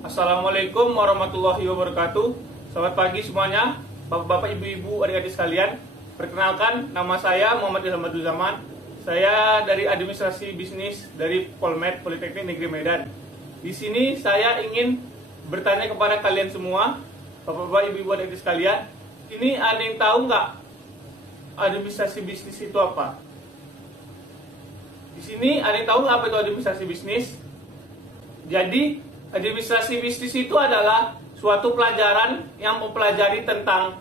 Assalamualaikum warahmatullahi wabarakatuh. Selamat pagi semuanya, bapak-bapak, ibu-ibu, adik-adik sekalian. Perkenalkan, nama saya Muhammad Ilham Abdul Zaman. Saya dari Administrasi Bisnis dari Polmed Politeknik Negeri Medan. Di sini saya ingin bertanya kepada kalian semua, bapak-bapak, ibu-ibu, adik-adik sekalian. Ini ada yang tahu nggak administrasi bisnis itu apa? Di sini ada yang tahu nggak apa itu administrasi bisnis? Jadi administrasi bisnis itu adalah suatu pelajaran yang mempelajari tentang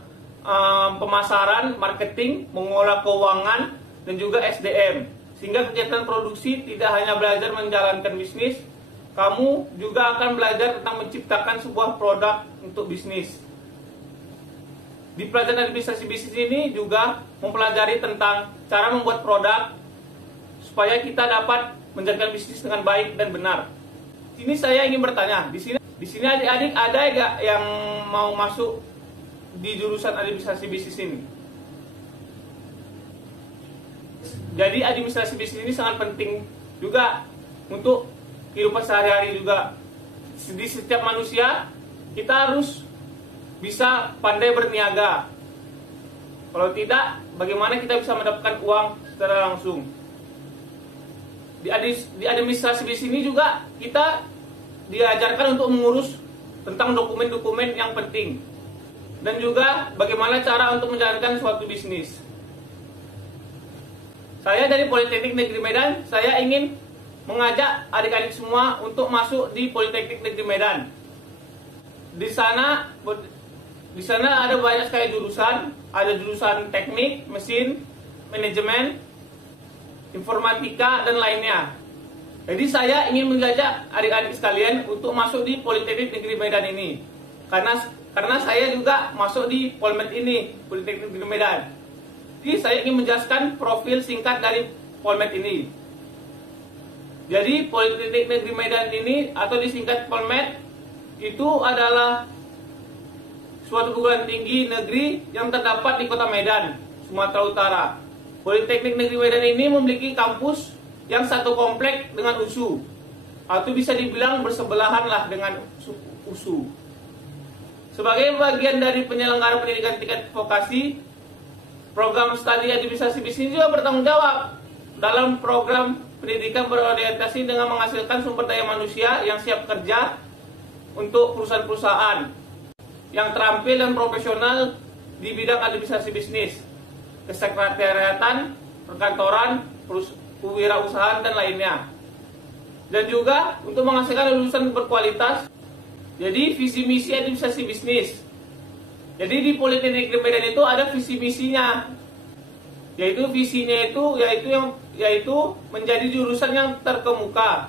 pemasaran, marketing, mengolah keuangan, dan juga SDM. Sehingga kegiatan produksi tidak hanya belajar menjalankan bisnis, kamu juga akan belajar tentang menciptakan sebuah produk untuk bisnis. Di pelajaran administrasi bisnis ini juga mempelajari tentang cara membuat produk supaya kita dapat menjalankan bisnis dengan baik dan benar. Ini saya ingin bertanya, di sini adik-adik ada nggak yang mau masuk di jurusan administrasi bisnis ini? Jadi administrasi bisnis ini sangat penting juga untuk kehidupan sehari-hari juga. Di setiap manusia kita harus bisa pandai berniaga. Kalau tidak, bagaimana kita bisa mendapatkan uang secara langsung? Di administrasi bisnis ini juga kita diajarkan untuk mengurus tentang dokumen-dokumen yang penting dan juga bagaimana cara untuk menjalankan suatu bisnis. Saya dari Politeknik Negeri Medan, saya ingin mengajak adik-adik semua untuk masuk di Politeknik Negeri Medan. Di sana ada banyak sekali jurusan, ada jurusan teknik, mesin, manajemen, informatika, dan lainnya. Jadi saya ingin mengajak adik-adik sekalian untuk masuk di Politeknik Negeri Medan ini. Karena saya juga masuk di Polmed ini, Politeknik Negeri Medan. Jadi saya ingin menjelaskan profil singkat dari Polmed ini. Jadi Politeknik Negeri Medan ini atau disingkat Polmed itu adalah suatu perguruan tinggi negeri yang terdapat di Kota Medan, Sumatera Utara. Politeknik Negeri Medan ini memiliki kampus yang satu komplek dengan USU, atau bisa dibilang bersebelahan lah dengan USU. Sebagai bagian dari penyelenggara pendidikan tingkat vokasi, program studi administrasi bisnis juga bertanggung jawab dalam program pendidikan berorientasi dengan menghasilkan sumber daya manusia yang siap kerja untuk perusahaan-perusahaan yang terampil dan profesional di bidang administrasi bisnis, kesekretariatan, perkantoran, kewirausahaan, dan lainnya. Dan juga untuk menghasilkan lulusan berkualitas. Jadi visi misi administrasi bisnis. Jadi di Politeknik Negeri Medan itu ada visi misinya. Yaitu visinya yaitu menjadi jurusan yang terkemuka,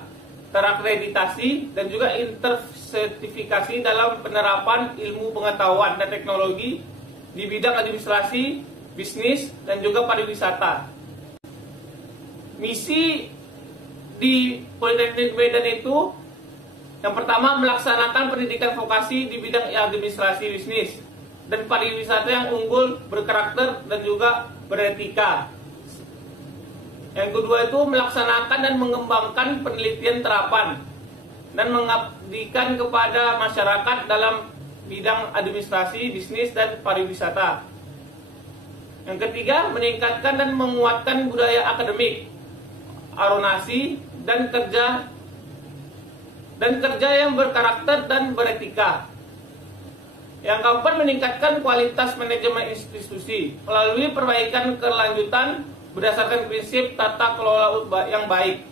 terakreditasi, dan juga intersertifikasi dalam penerapan ilmu pengetahuan dan teknologi di bidang administrasi, bisnis, dan juga pariwisata. Misi di Politeknik Medan itu yang pertama melaksanakan pendidikan vokasi di bidang administrasi bisnis dan pariwisata yang unggul, berkarakter, dan juga beretika. Yang kedua itu melaksanakan dan mengembangkan penelitian terapan dan mengabdikan kepada masyarakat dalam bidang administrasi, bisnis, dan pariwisata. Yang ketiga, meningkatkan dan menguatkan budaya akademik, aronasi, dan kerja yang berkarakter dan beretika. Yang keempat, meningkatkan kualitas manajemen institusi melalui perbaikan kelanjutan berdasarkan prinsip tata kelola yang baik.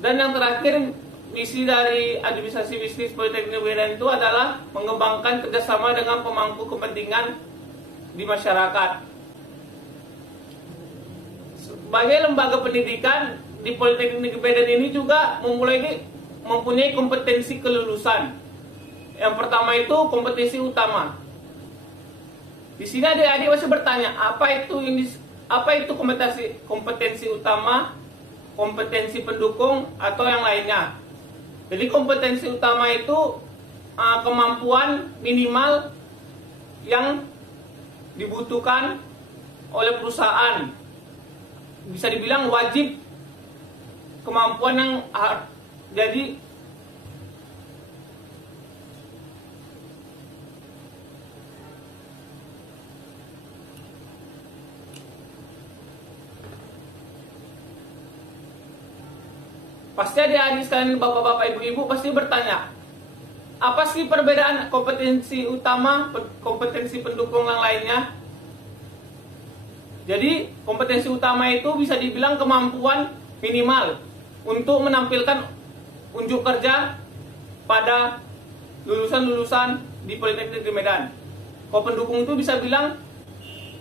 Dan yang terakhir, misi dari administrasi bisnis Politeknik Medan itu adalah mengembangkan kerjasama dengan pemangku kepentingan di masyarakat. Sebagai lembaga pendidikan di Politeknik Negeri Medan ini juga mempunyai kompetensi kelulusan. Yang pertama itu kompetensi utama. Di sini adik-adik masih bertanya, apa itu kompetensi utama, kompetensi pendukung, atau yang lainnya? Jadi kompetensi utama itu kemampuan minimal yang dibutuhkan oleh perusahaan. Bisa dibilang wajib kemampuan yang jadi Pasti adik-adik sekalian, bapak-bapak, ibu-ibu pasti bertanya, apa sih perbedaan kompetensi utama, kompetensi pendukung yang lainnya? Jadi kompetensi utama itu bisa dibilang kemampuan minimal untuk menampilkan unjuk kerja pada lulusan-lulusan di Politeknik Negeri Medan. Kalau pendukung itu bisa bilang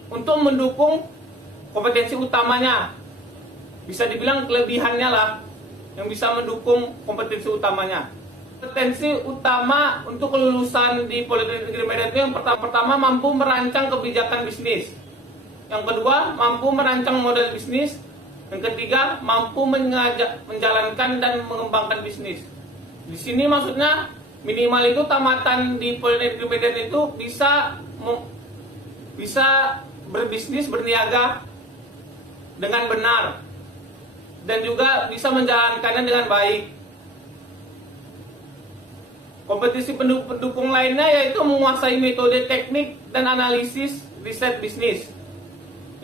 untuk mendukung kompetensi utamanya, bisa dibilang kelebihannya lah yang bisa mendukung kompetensi utamanya. Kompetensi utama untuk kelulusan di Politeknik Negeri Medan itu yang pertama mampu merancang kebijakan bisnis. Yang kedua, mampu merancang model bisnis. Yang ketiga, mampu menjalankan dan mengembangkan bisnis. Di sini maksudnya minimal itu tamatan di Politeknik Negeri Medan itu bisa berbisnis, berniaga dengan benar, dan juga bisa menjalankannya dengan baik. Kompetisi pendukung lainnya yaitu menguasai metode teknik dan analisis riset bisnis.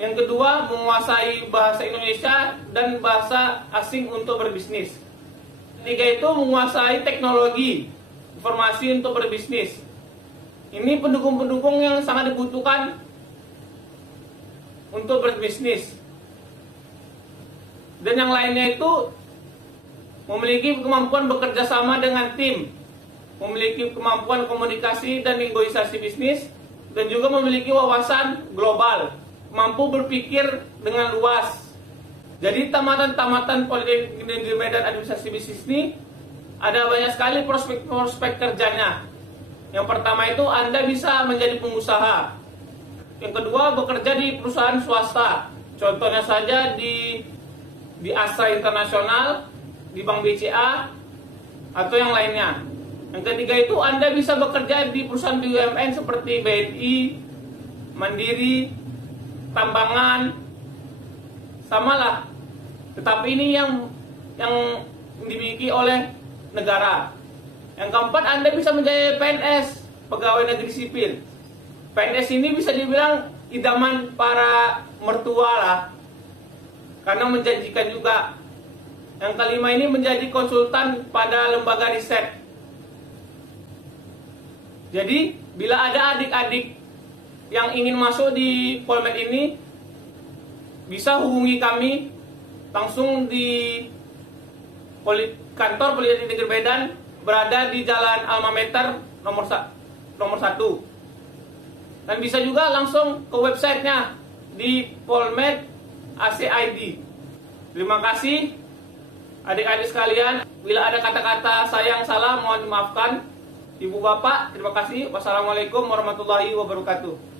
Yang kedua, menguasai bahasa Indonesia dan bahasa asing untuk berbisnis. Ketiga itu menguasai teknologi informasi untuk berbisnis. Ini pendukung-pendukung yang sangat dibutuhkan untuk berbisnis. Dan yang lainnya itu memiliki kemampuan bekerja sama dengan tim, memiliki kemampuan komunikasi dan negosiasi bisnis, dan juga memiliki wawasan global, mampu berpikir dengan luas. Jadi tamatan-tamatan Politeknik Negeri Medan Administrasi Bisnis ini ada banyak sekali prospek kerjanya. Yang pertama itu Anda bisa menjadi pengusaha. Yang kedua, bekerja di perusahaan swasta. Contohnya saja di Astra Internasional, di Bank BCA, atau yang lainnya. Yang ketiga itu Anda bisa bekerja di perusahaan BUMN seperti BNI, Mandiri, Tambangan, samalah. Tetapi ini yang dimiliki oleh negara. Yang keempat, Anda bisa menjadi PNS, pegawai negeri sipil. PNS ini bisa dibilang idaman para mertua lah, karena menjanjikan juga. Yang kelima ini menjadi konsultan pada lembaga riset. Jadi bila ada adik-adik yang ingin masuk di Polmed ini, bisa hubungi kami langsung di kantor Politeknik Negeri Medan, berada di Jalan Alma Mater nomor 1. Dan bisa juga langsung ke websitenya di Polmed ACID. Terima kasih adik-adik sekalian. Bila ada kata-kata saya yang salah, mohon dimaafkan. Ibu bapak, terima kasih. Wassalamualaikum warahmatullahi wabarakatuh.